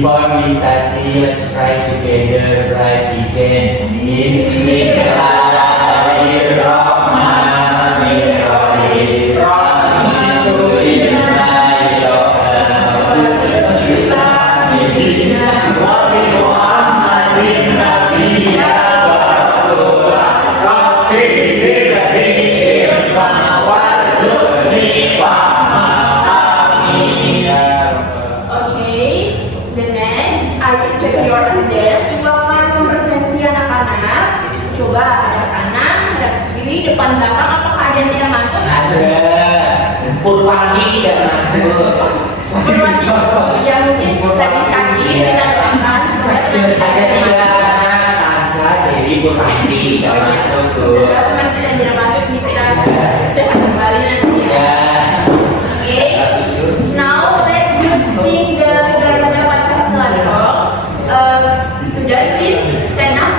Before we start, let's try together. Right, begin. Coba hadap kanan, hadap kiri, depan belakang. Apakah ada yang tidak masuk? Ada. Purwani tidak masuk. Purwani, ya mungkin tadi sakit, kita doakan semoga Saya tidak Panca dari Purwani tidak masuk tuh. teman kita yang tidak masuk bisa sehat kembali nanti ya. Oke. Now let you sing the Garuda Pancasila song. Student please stand up.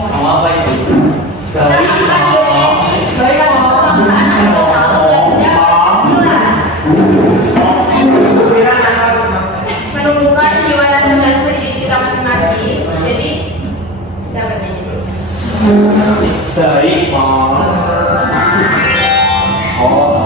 Mau apa itu? Dari menumbuhkan jiwa nasionalisme di diri kita masing-masing. Jadi kita bernyanyi dulu. dari Mas. Oh.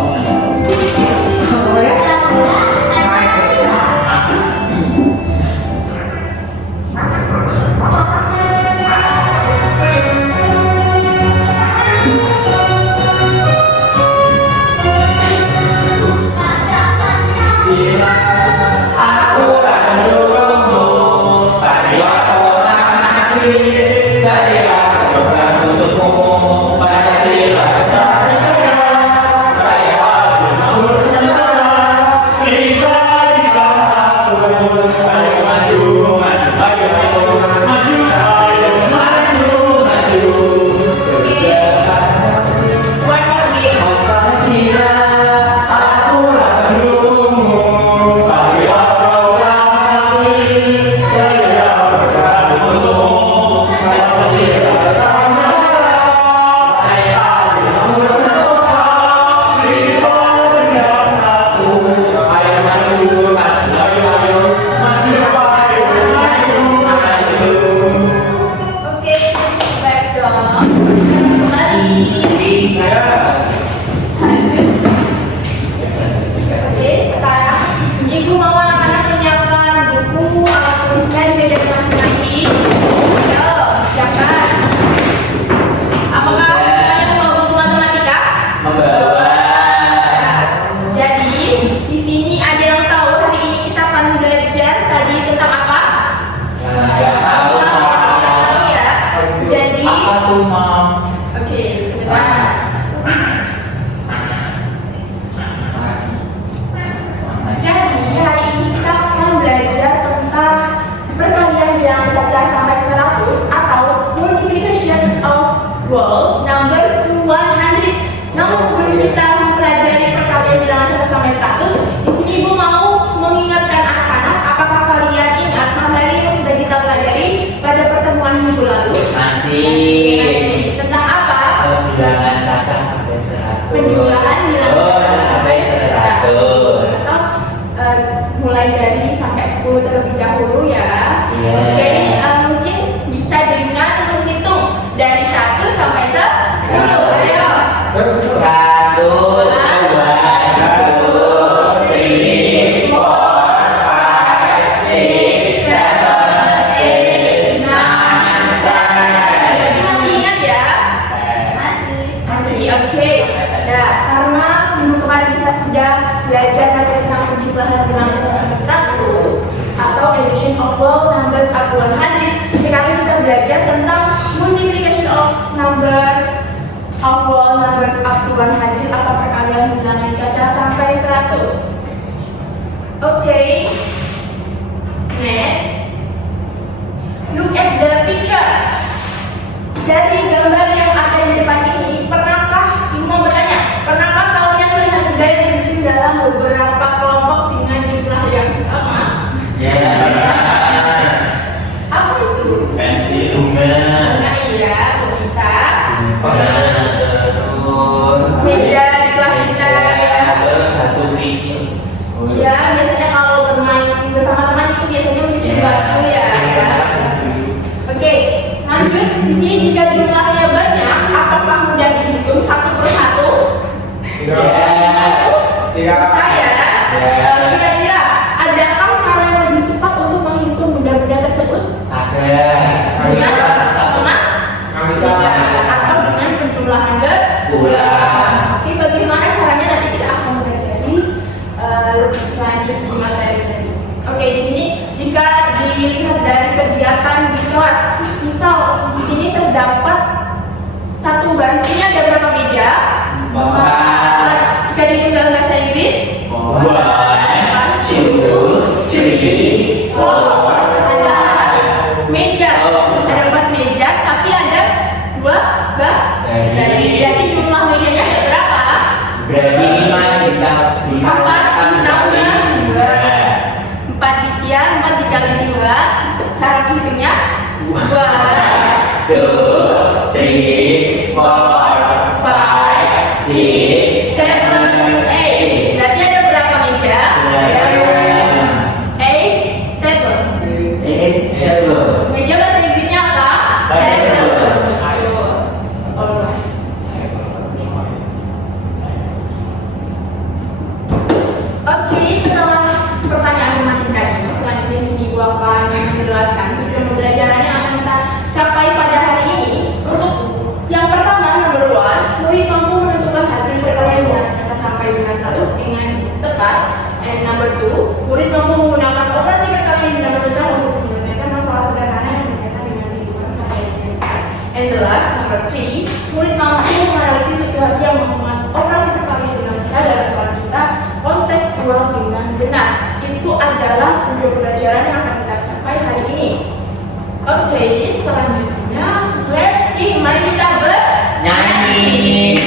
Tentang apa? Bilangan cacah sampai 100. Penjumlahan bilangan sampai 100. Mulai dari sampai 10 terlebih dahulu ya. Yeah. Oke, mungkin bisa dengan menghitung dari 1 sampai 10. Ayo. 1, 2, 3, 4, 5, 6, 7, 8, 9, 10. Berarti masih ingat ya? Masih. Oke. Nah, karena minggu kemarin kita sudah belajar tentang penjumlahan bilangan sampai 100 atau addition of whole numbers up to 100. Sekarang kita belajar tentang multiplication of whole numbers up to 100 atau perkalian bilangan cacah sampai 100. Oke. Next. Look at the picture. Dari gambar yang ada di depan ini, pernahkah Ibu mau bertanya, pernahkah kalian melihat budaya disusun dalam beberapa kelompok dengan jumlah yang sama? Ya. Apa itu? Pensil bunga. Nah iya, bisa. Terus Meja di kelas kita ya. terus batu kerikil. Iya, biasanya kalau dilihat dari kegiatan di kelas. Misal di sini terdapat satu baris ini ada berapa meja? 4. Jika dihitung dalam bahasa Inggris, 1, 2, 3, 4. ada meja, ada 4 meja, tapi ada 2 baris. Jadi jumlah mejanya ada berapa? Berarti 5 kita 4 dikali 2. Cara menghitungnya 1, 2, 3, 4, 5, 6, 7, 8. Berarti ada berapa meja? 8 table. Meja bahasa Inggrisnya apa? Oke, setelah pertanyaan matematika tadi, selanjutnya di sini gua akan menjelaskan tujuan pembelajaran yang akan kita capai pada hari ini. Untuk yang pertama, number 1, murid mampu menentukan hasil perkalian dengan cara sampai dengan 100 dengan tepat. And number 2, murid mampu menggunakan operasi perkalian dengan benar untuk menyelesaikan masalah sederhana yang berkaitan dengan lingkungan sehari-hari. And the last, number 3, murid mampu menganalisis situasi yang memuat operasi perkalian dengan benar dalam soal kita kontekstual dengan benar. Itu adalah tujuan pembelajaran yang akan kita capai hari ini. Oke, selanjutnya let's see, mari kita bernyanyi.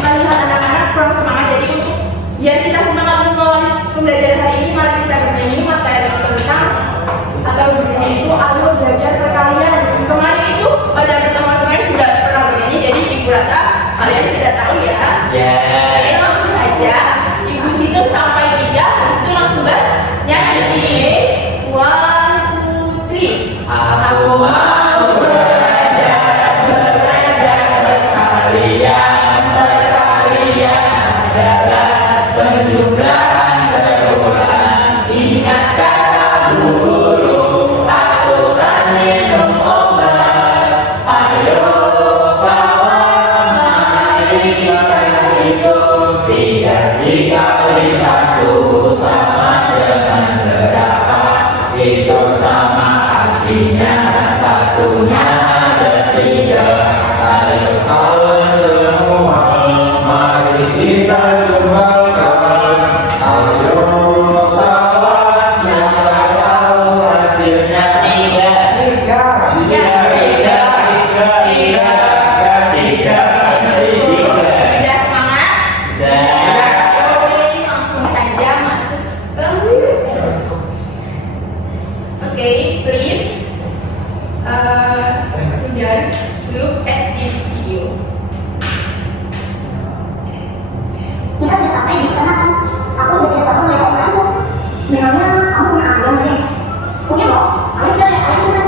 Melihat anak-anak kurang semangat, jadi untuk biar kita semangat untuk melawan pembelajaran hari ini, mari kita bernyanyi materi tentang atau judulnya itu ayo belajar perkalian. Kemarin itu pada pertemuan kemarin sudah pernah bernyanyi, jadi ibu rasa kalian sudah tahu ya. Oke, langsung saja ibu hitung sampai 3, habis itu langsung bernyanyi. Oke, 1, 2, 3. Aku mau belajar perkalian. Perkalian adalah penjumlahan berulang. Ingat kata guru, aturan minum obat. Ayo kawan, mari kita hitung 3 dikali 1 sama dengan berapa? Itu sama artinya satunya ada 3. Ayo kawan semua, mari kita jumlakan. Ayo kawan, siapa tahu hasilnya 3. Sudah semangat? Oke, langsung saja masuk ke Oke, please student look at this video. Kita sudah sampai di tengah kan? Aku sudah tidak sabar melihat kamu. Memangnya kamu punya ayam ya? Punya kok. Ayam punya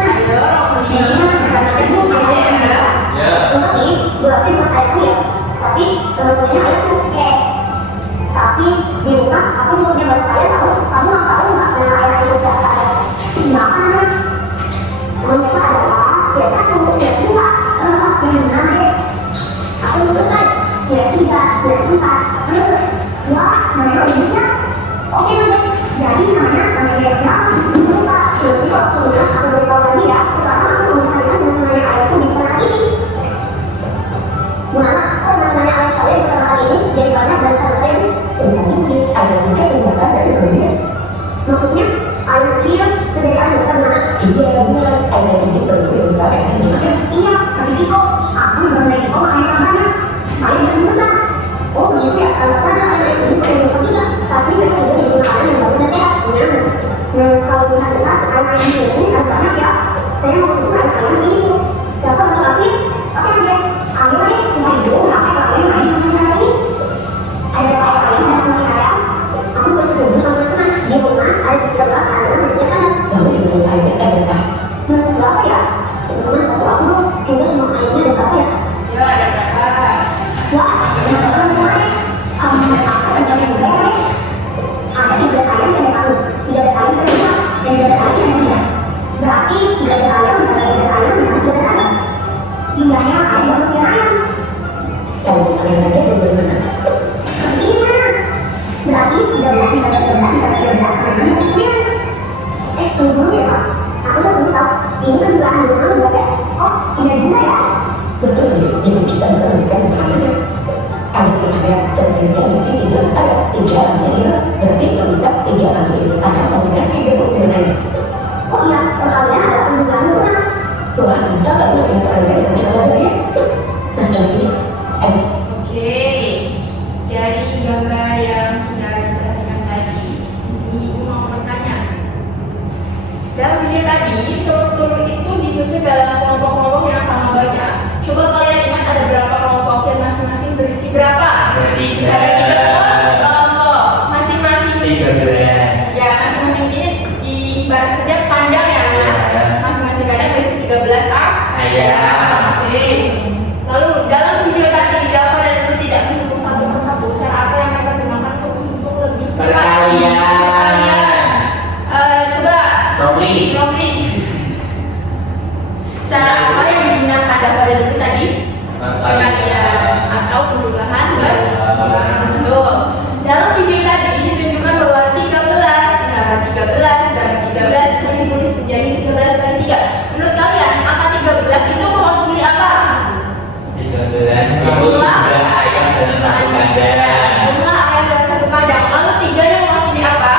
Ayo, Enggak sih, berarti bukan ayamku ya. Tapi teman-temannya ayamku. Tapi di rumah aku juga punya banyak ayam tahu. Kamu nggak tahu nggak punya ayam itu siapa saya? Siapa? Mereka adalah tidak 1, tidak 2. Yang benar deh. Aku belum selesai. Tidak 3, tidak 4. Wah, namanya Indonesia. Oke deh. Jadi namanya sama tidak siapa? Lupa. Nanti waktu udah aku beritahu lagi ya. Sekarang aku mengatakan dengan namanya ayamku di tengah ini. Gimana? Kok namanya ayam saya di tengah ini jadi banyak dan satu saya ini? Jadi mungkin ada 3 yang besar dari kemudian. Maksudnya ayam kecil menjadi ayam besar mana? Iya benar. Ayam ini lebih besar yang ini. Iya, seperti itu. Aku juga mulai sekolah ayam samanya. Saya yang besar. Oh begitu ya. Kalau sana ayam ini bukan besar juga. Pasti mereka juga jadi makanan yang baru dan sehat. Benar. Kalau lihat-lihat ayam di sini kan banyak ya. Saya mau mencoba ayam ini tuh. Dapat tapi oke deh. Ayamnya cuma itu. Kenapa kalian main sama saya ini? Ada berapa ayam yang sama saya? Aku sudah setuju sama teman. Di rumah ada 13 ayam mestinya kan. Lalu juga ayamnya berapa? Berapa ya? Teman atau aku coba semua ayamnya ada berapa ya? Yo, ada berapa? Wah, ada berapa nih? Kamu apa saja yang berapa? Ada 13 ayam yang satu, 13 ayam yang kedua, dan 13 ayam yang ketiga. Berarti 13 ayam mencari 13 ayam mencari 13 ayam. soalnya ada penjelasan kurang. Wah, kita nggak bisa intervensi dengan cara belajarnya. Nah, contohnya, Oke, jadi gambar yang sudah diperhatikan tadi, di sini Ibu mau bertanya. Dalam video tadi, telur-telur itu disusun dalam kelompok-kelompok yang sama banyak. Coba kalian ingat ada berapa kelompok dan masing-masing berisi berapa? Ada 3 kelompok, masing-masing 13. ya, masing-masing ini ibarat saja kandang ya, anak. Masing-masing kandang berisi 13 ayam. Oke. Lalu dalam video tadi Dava dan Lulu tidak menghitung satu persatu. Cara apa yang mereka gunakan untuk lebih cepat? Perkalian. Coba Romli. Cara apa yang digunakan Dava dan Lulu tadi? Perkalian atau penjumlahan betul. Dalam video tadi ditunjukkan bahwa 13 ditambah 13 bisa ditulis menjadi 13 kali 3. Menurut kalian angka 13 itu mewakili apa? 13 itu jumlah ayam dalam satu kandang. Jumlah ayam dalam satu kandang. Lalu 3 yang mewakili apa?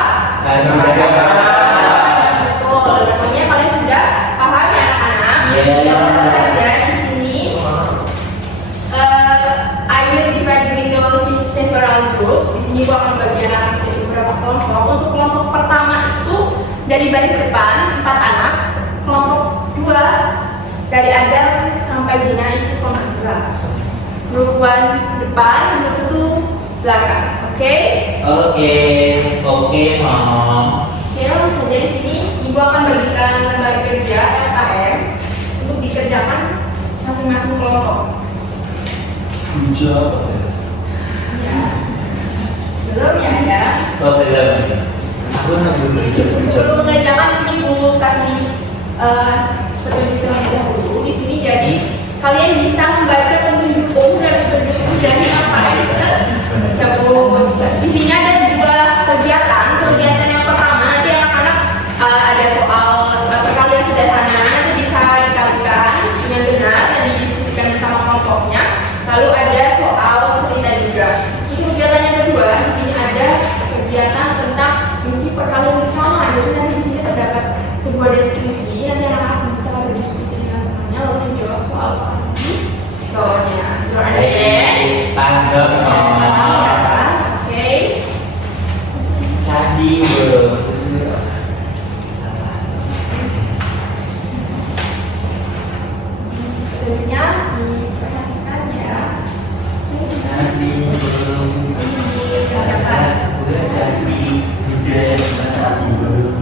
Betul. Namanya kalian sudah paham ya anak-anak? Iya. Langsung saja di sini. I will divide you into several groups. Di sini gua akan bagi anak menjadi beberapa kelompok. Untuk kelompok pertama itu dari baris depan 4 anak. Kelompok 2 dari Adam sampai Dina itu kelompok 2. Grup 1 depan, grup 2 belakang. Oke? Oke, Mom. Oke, langsung saja di sini Ibu akan bagikan lembar kerja LKM untuk dikerjakan masing-masing kelompok. Ya. Belum ya ada. Sebelum mengerjakan di sini Bu kasih petunjuk terlebih dahulu. Di sini jadi kalian bisa membaca petunjuk umum dan petunjuk dari LKM tersebut. Di sini ada juga kegiatan yang pertama nanti anak-anak ada soal perkalian sederhana nanti bisa dikalikan dengan benar dan didiskusikan bersama kelompoknya. Lalu ada soal cerita juga. Untuk kegiatan yang kedua di sini ada kegiatan tentang misi perkalian bersama. Jadi nanti di sini terdapat sebuah deskripsi. Nanti anak-anak bisa berdiskusi dengan temannya lalu menjawab soal-soal ini. Soalnya, you understand? Paham, Mom. Oke. Candi, bro. Tentunya diperhatikan ya. Candi, bro. Dikerjakan. Candi, budaya, candi, bro.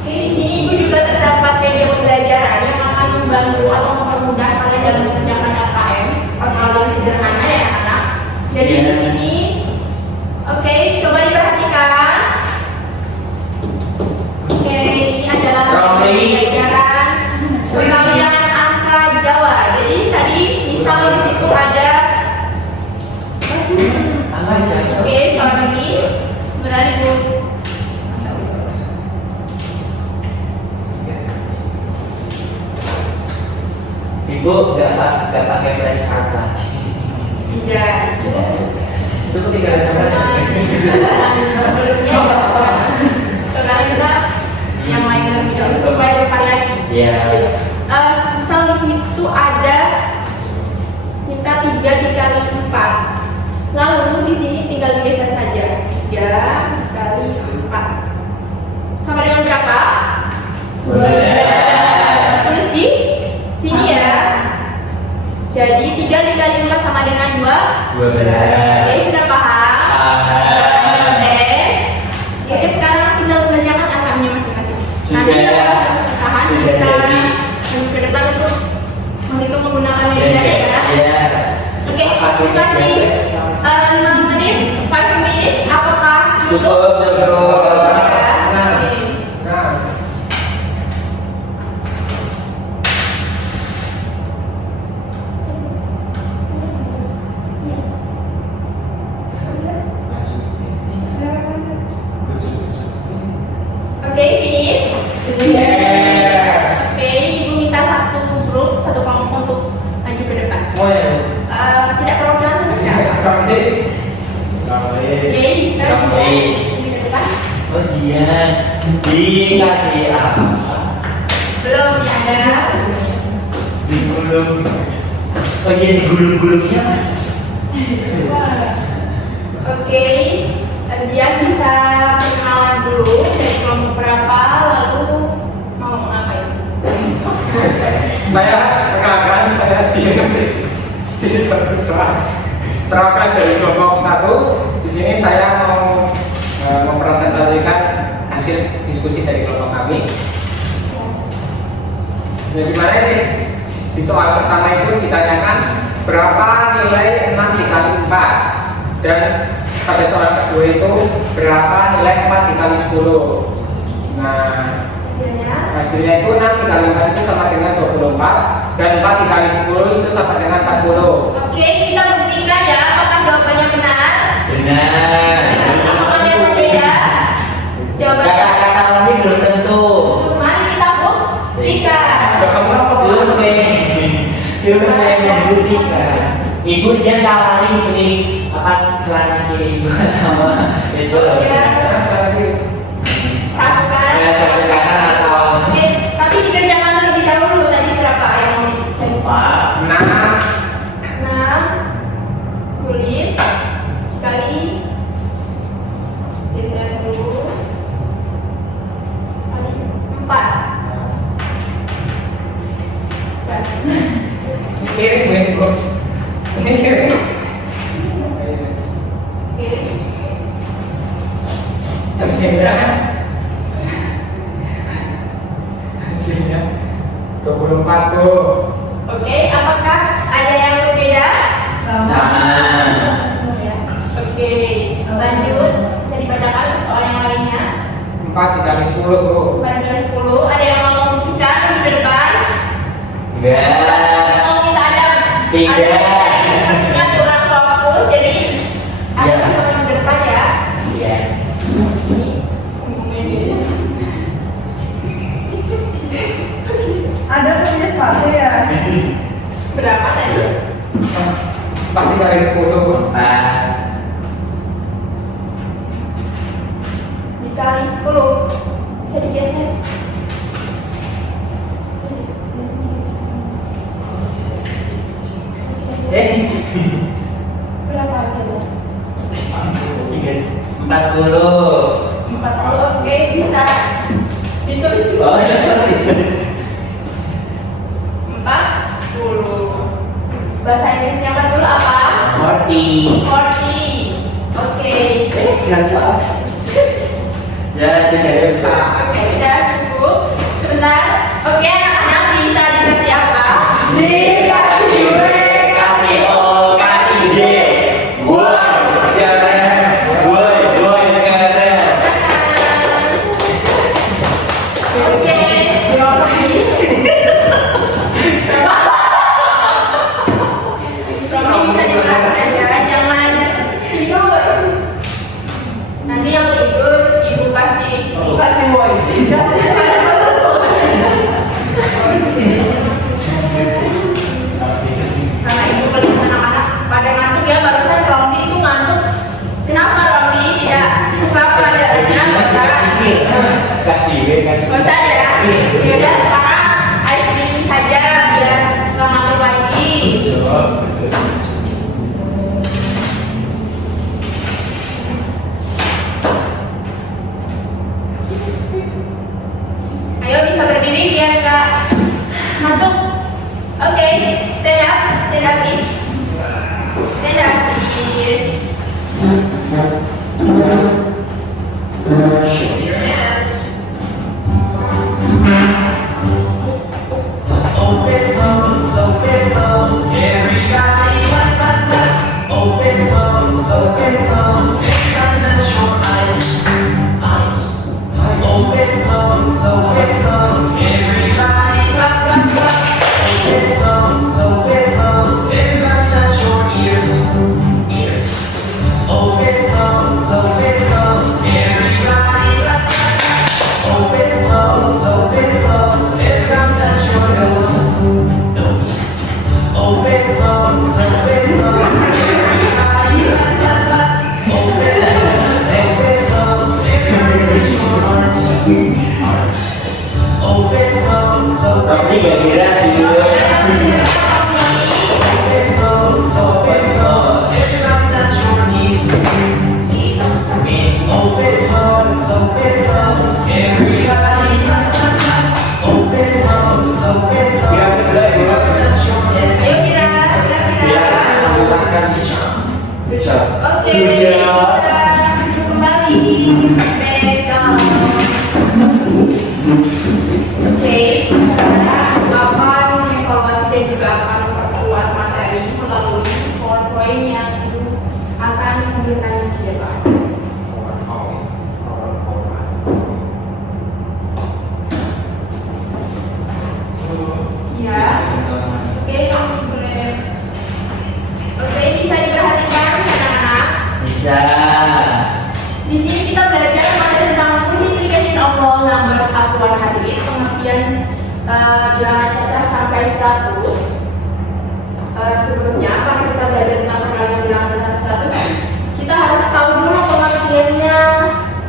Oke, di sini Ibu juga terdapat media pembelajaran yang akan membantu atau mempermudah kalian dalam mengerjakan LKM perkalian sederhana ya anak. Jadi di sini, oke, coba diperhatikan. Oke, ini adalah media pembelajaran perkalian angka Jawa. Jadi tadi misal di situ ada, oke, sorry, sebentar Ibu. Ibu nggak pakai flash card lagi. Tidak. Itu ketinggalan zaman. Sebelumnya sekarang kita yang lain lebih dahulu supaya bervariasi. Iya. Misal di situ ada minta 3 dikali 4. Lalu di sini tinggal digeser saja 3 kali 4 sama dengan berapa? Tulis di sini ya. Jadi 3 dikali 4 sama dengan 12. Oke, sudah paham? Oke, sekarang tinggal mengerjakan LKM-nya masing-masing. Nanti kalau ada kesusahan bisa minggu ke depan untuk menghitung menggunakan media ya. Oke, terima kasih. 5 menit, 5 menit, apakah cukup? Cukup. Oke, finish. Oke, Ibu minta satu grup, satu kelompok untuk maju ke depan. Semua ya. Tidak perwakilan saja. Oke. Oke, Ini ke depan. Oh iya, dikasih apa? Belum ada. Digulung. Oh iya, digulung-gulungnya. Oke, Zian bisa perkenalan dulu dari kelompok berapa, lalu mau ngapain? Saya perkenalkan, saya perwakilan dari kelompok 1. Di sini saya mau mempresentasikan hasil diskusi dari kelompok kami. Jadi kemarin di soal pertama itu ditanyakan berapa nilai 6 dikali 4, dan pada soal kedua itu berapa nilai 4 dikali 10. Nah, hasilnya itu 6 dikali 4 itu sama dengan 24, dan 4 dikali 10 itu sama dengan 40. Oke, kita buktikan ya apakah jawabannya benar. Benar. Apakah ada yang berbeda? Jawabannya. Kata-kata Romi belum tentu. Mari kita buktikan. Kamu apa? Survei membuktikan. Ibu Zian tawarin beli apa celana kiri ibu sama itu. Oh iya. Nah, saya lagi Satu kan? Satu kanan atau Oke, tapi dikerjakan terlebih dahulu. Tadi berapa yang mau dicek? 6 6. Tulis kali geser dulu kali 4. kiri gue. Ini kiri. Oke. Hasilnya 24 tuh. Oke, apakah ada yang berbeda? sama. Ya. Oke, lanjut. Bisa dibacakan soal yang lainnya. 4 dikali 10 tuh. 4 kali 10. Ada yang mau membuktikan di depan? Enggak. Mau kita ada Tiga. yang sepertinya kurang fokus, jadi ada Ya. yang sama di depan ya. Iya. Ini. Ada punya sepatu ya? Berapa tadi? 4 dikali 10. 4. Dikali 10. Bisa digeser. Berapa hasilnya? 40. 40. Oke, bisa ditulis dulu. Oh, iya. 40. Bahasa Inggrisnya kan dulu apa? 40. 40. Oke. Jangan pas. Ya, tidak cukup. Oke, sudah cukup. Sebentar. Oke, anak-anak bisa dikasih apa? Kasih W, kasih O, kasih J. Woi, keren. Woi, keren. Oke, Romi. Romi bisa dimakan ya, jangan tidur. Nanti yang tidur ibu kasih. Kasih boy. Karena ibu melihat anak-anak pada ngantuk ya, barusan Romi itu ngantuk. Kenapa Romi tidak suka pelajarannya? Kasih W, kasih Gak usah ya. Yaudah sekarang ice cream saja biar gak ngantuk lagi. Ayo bisa berdiri biar gak ngantuk. Oke, stand up please. Stand up please. Open phones, everybody, open phones, everybody, touch your eyes, open phones, everybody, open phones, everybody, touch your ears, open phones, everybody, Open phones, Tapi gak kira sih. open phones, open phones. Everybody touch your knees. Knees. Open phones, open phones. Everybody touch, touch, touch. Open phones, open phones. Everybody touch your head. Ayo kira. Good job. Oke, Good job. bisa duduk kembali. Pegang. Oke, sekarang akan evaluasi dan juga akan memperkuat materi melalui poin-poin yang akan memberikan di depan. Ya, oke, ini boleh. Oke, bisa diperhatikan anak-anak. Bisa. Di sini kita belajar materi tentang multiplication of whole numbers akuan hadirin, pengertian bilangan cacat sampai 100. Sebelumnya, karena kita belajar tentang perkalian bilangan cacat 100, kita harus tahu dulu pengertiannya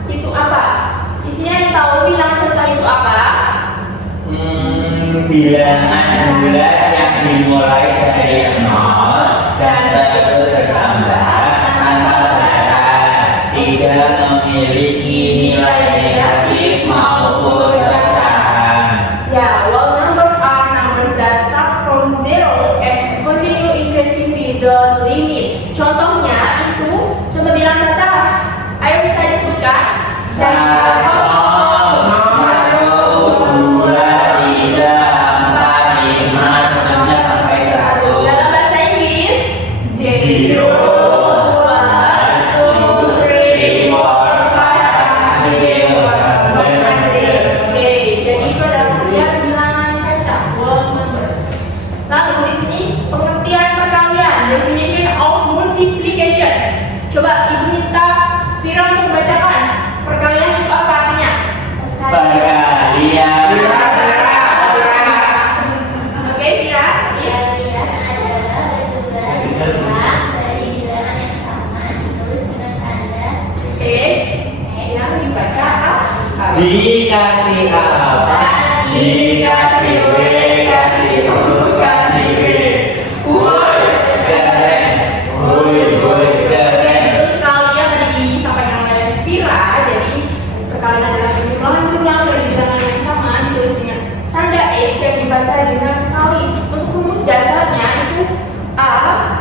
itu apa. Di sini yang tahu bilangan cacat itu apa? Bilangan bulat yang dimulai dari 0 dan terus bertambah tanpa batas, tidak memiliki nilai negatif maupun cacahan. Ya, whole numbers are numbers that start from zero and continue increasing without limit. Contohnya itu, contoh bilangan cacat. Ayo bisa disebutkan? Dari 100. 1, 2, 3, 4, 5 seterusnya sampai 100. Dalam bahasa Inggris, Zero, 1, 2, 3, 4, 5, 6, 7, 8, 9. Oke, jadi itu adalah pengertian bilangan cacat, whole numbers. Lalu di sini pengertian perkalian, definition of multiplication. Coba ibu minta Vira untuk membacakan perkalian itu apa artinya? perkalian. Oke, Vira, is X yang dibaca apa? Dikasih apa? Dikasih B, kasih U, kasih B. Woi, keren. Woi, keren. Betul sekali ya tadi disampaikan oleh Vira. Jadi perkalian adalah penjumlahan jumlah dari bilangan yang sama ditulis dengan tanda X yang dibaca dengan kali. Untuk rumus dasarnya itu A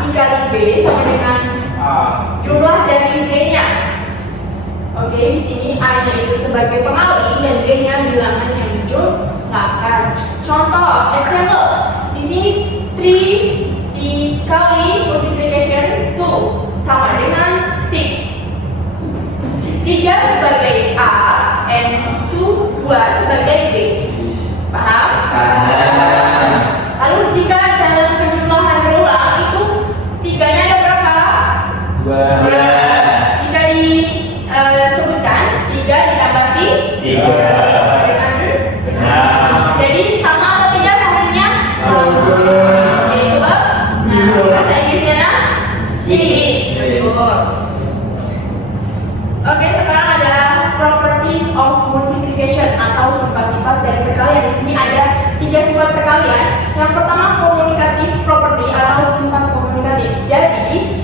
dikali B sama dengan jumlah dari B-nya. Oke, di sini A-nya itu sebagai pengali dan B-nya bilangan yang dijumlahkan. Contoh, example. Di sini 3 dikali multiplication 2 sama dengan 6. 3 sebagai A and 2 sebagai B. Paham? Lalu jika dalam penjumlahan berulang itu 3-nya ada berapa? 2. Jika disebutkan 3 ditambah 3 Benar. jadi sama atau tidak hasilnya? Yaitu apa? Nah, bahasa Inggrisnya 6. Oke, sekarang ada properties of multiplication atau sifat-sifat dari perkalian. Di sini ada 3 sifat perkalian. Yang pertama communicative property atau sifat komunikatif. Jadi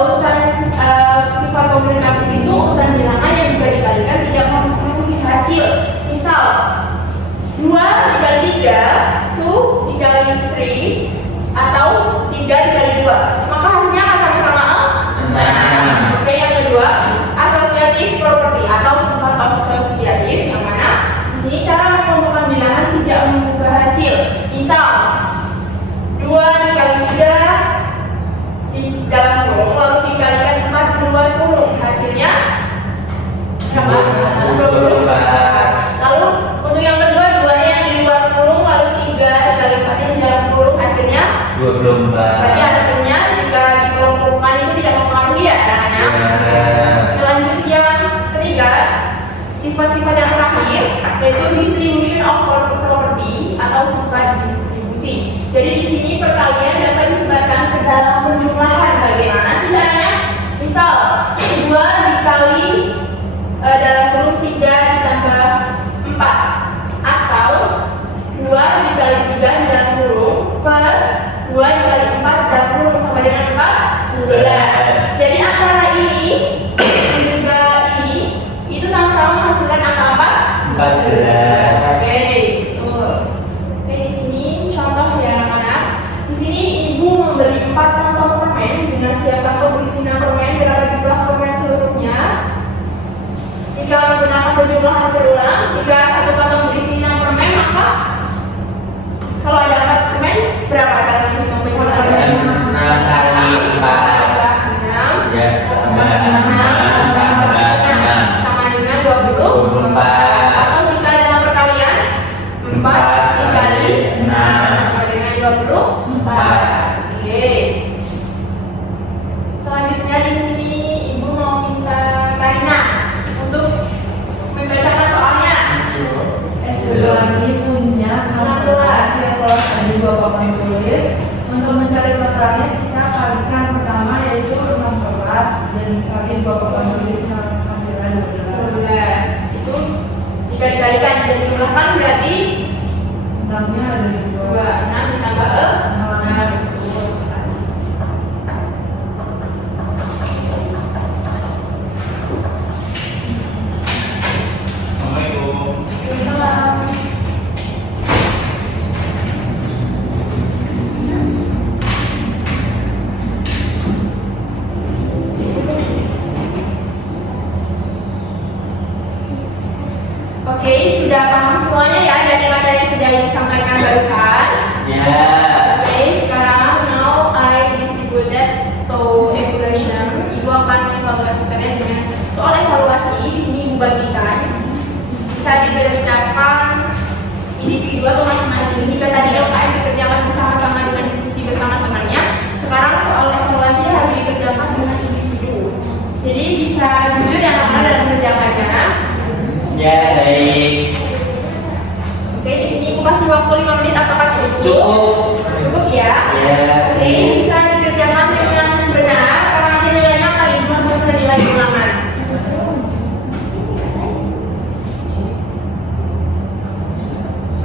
urutan sifat komunikatif itu urutan bilangan yang juga dikalikan tidak mempengaruhi hasil. Misal 2 dikali 3, 2 dikali 3 atau 3 dikali 2, maka hasilnya akan sama-sama 6. Oke, yang kedua associative property atau sifat asosiatif, yang mana di sini cara mengumpulkan bilangan tidak mengubah hasil. Misal 2 dikali 3 di dalam kurung lalu dikalikan 4 di luar kurung, hasilnya berapa? 24. Lalu untuk yang kedua 2-nya yang di luar kurung lalu 3 dikali 4 di dalam kurung, hasilnya 24. berarti hasilnya jika dikelompokkan itu tidak mempengaruhi ya anak-anak. Lanjut yang ketiga, sifat-sifat yang terakhir yaitu distribution of property atau sifat distribusi. Jadi di sini perkalian dapat disebarkan ke dalam penjumlahan. Bagaimana sih caranya? Misal 2 dikali dalam kurung 3 ditambah penjumlahan berulang. Jika satu kantong berisi 6 permen, maka kalau ada 4 permen, berapa cara menghitung permen? 6 kali 4 ya tambah 6 sama dengan 24. Atau jika dalam perkalian 4 dikali 6 sama dengan 24. Oke. Selanjutnya di sini Ibu mau minta Karina untuk membacakan soalnya. Lagi punya 16 kalau tadi Bapak menulis. Untuk mencari totalnya kita kalikan pertama yaitu 16 dan kali Bapak menulis hasilnya 12. Itu jika dikalikan dan dijumlahkan berarti 6-nya ada di 2. 2. 6 ditambah 6. Betul sekali. Assalamualaikum. Oke, sudah paham semuanya ya dari materi yang sudah Ibu sampaikan barusan. ya. Oke, sekarang now I distributed to evaluation. Ibu akan mengevaluasikannya dengan soal evaluasi. Di sini Ibu bagikan bisa dikerjakan individu atau masing-masing. Jika tadi LKM dikerjakan bersama-sama dengan diskusi bersama temannya, sekarang soal evaluasi harus dikerjakan dengan individu. Jadi bisa jujur dan aman dalam mengerjakannya. Ya, baik. Oke, di sini Ibu kasih waktu 5 menit. Apakah cukup? Cukup. Cukup ya. Ya. Oke, bisa dikerjakan dengan benar karena nanti nilainya akan dimasukkan ke nilai ulangan.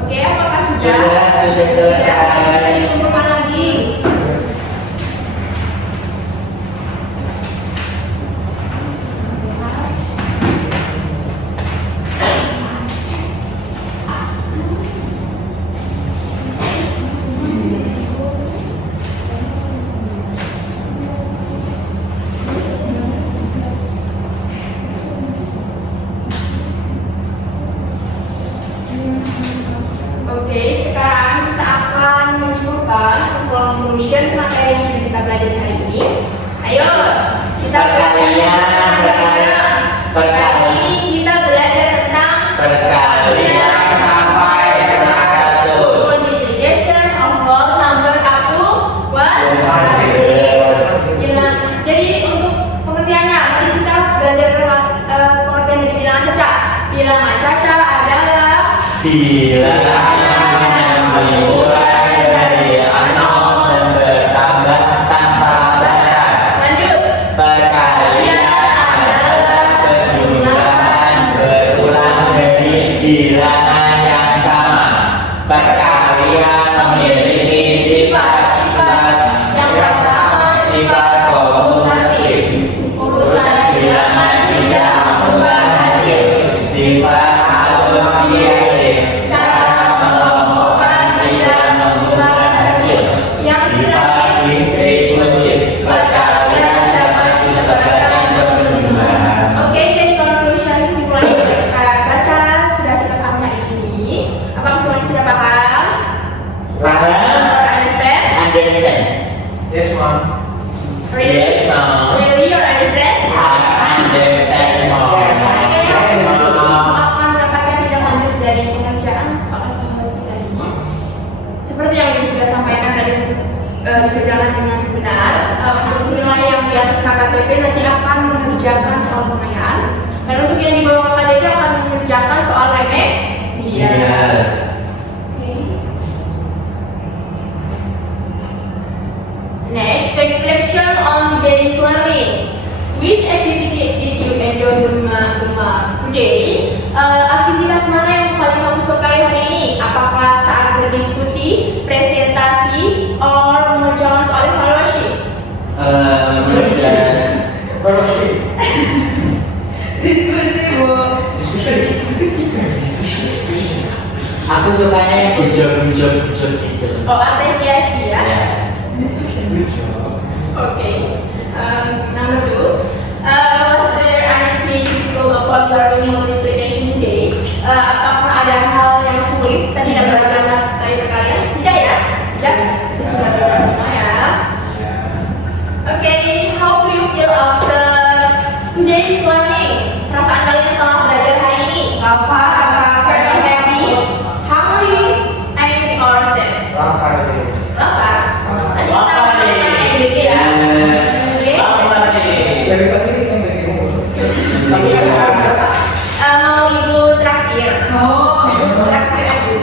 Oke, apakah sudah? Sudah Bisa selesai. dikumpulkan lagi. Oke, sekarang kita akan menyimpulkan conclusion materi yang sudah kita pelajari hari ini. Ayo, kita belajar Hari ini kita belajar tentang Perkalian sampai 100. multiplication of whole number up to 100. Ya, jadi untuk pengertiannya, tadi kita belajar pengertian dari bilangan caca. Bilangan caca adalah Bilangan yang dimulai dari 0 dan bertambah tanpa batas. lanjut. Perkalian adalah penjumlahan berulang dari bilangan yang sama. Perkalian memiliki sifat-sifat yang pertama sifat komutatif. Urutan bilangan tidak mengubah hasil. Sifat asosiatif. Cara mengelompokkan tidak mengubah hasil. Yang Sifat terakhir, distributif. Perkalian dapat disebarkan ke penjumlahan. oke, dari conclusion kesimpulan baca sudah kita paham hari ini. Apakah semuanya sudah paham? Paham? Or understand? Understand? Yes, Mom. Really? Yes, Mom. Really, you understand? I understand more. Oke, habis itu Ibu akan mendapatkan tindak lanjut dari pengerjaan soal evaluasi tadi. Seperti yang Ibu sudah sampaikan tadi untuk dikerjakan dengan benar. Untuk nilai yang di atas KKTP nanti akan mengerjakan soal pengayaan. Dan untuk yang di bawah KKTP akan mengerjakan soal remeh. Iya. Oke. Next, reflection on today's learning. Which activity did you enjoy the most today? Aktivitas mana yang paling kamu sukai hari ini? Apakah saat berdiskusi, presentasi, or mengerjakan soal evaluasi? Diskusi, Bu. Aku sukanya yang bujur-bujur gitu. Oh, apresiasi ya. Ya. Okay. Number 2. Was there anything difficult about learning multiplication Mau ibu traktir. Oh, Traktir aja.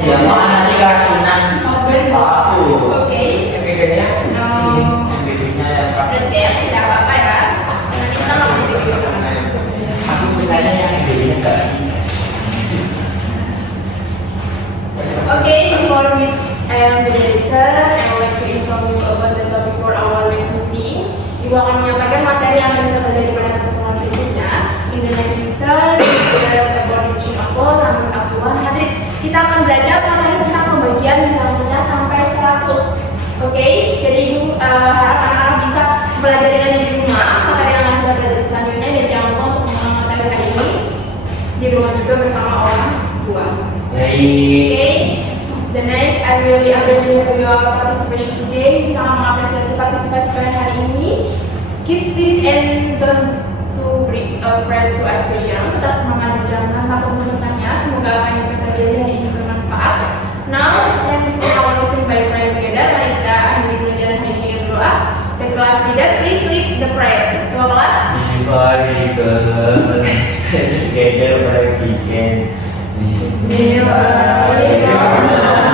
Ya mau nanti keracunan aku. Oke. Bedanya No. Yang bikinnya ya Pak. Berarti ya tidak apa-apa ya. Karena kita nggak mau video sama-sama. Aku sukanya yang bikinnya enggak. Okay, before we end the lesson, I would like to inform you about the topic for our next meeting. Ibu akan menyampaikan materi yang akan kita pelajari pada pertemuan berikutnya. In the next lesson, we will about reaching a goal, numbers up to 100. Kita akan belajar materi tentang pembagian bilangan cacah sampai 100. Oke, jadi ibu harap anak-anak bisa mempelajari nanti di rumah materi yang akan kita pelajari selanjutnya, dan jangan lupa untuk mengulang materi hari ini di rumah juga bersama orang tua. Baik. Okay, the next I really appreciate your participation today. Sangat mengapresiasi partisipasi kalian hari ini. Keep spirit and don't to bring a friend to ask question. Tetap semangat dan jangan takut untuk bertanya. Semoga apa yang kita pelajari hari ini bermanfaat. Now, let's say our listening by prayer together. Mari kita akhiri pelajaran hari ini dengan berdoa. The class leader, please lead the prayer. Ketua kelas. Before we go, let's pray together for our weekends. Bismillahirrahmanirrahim.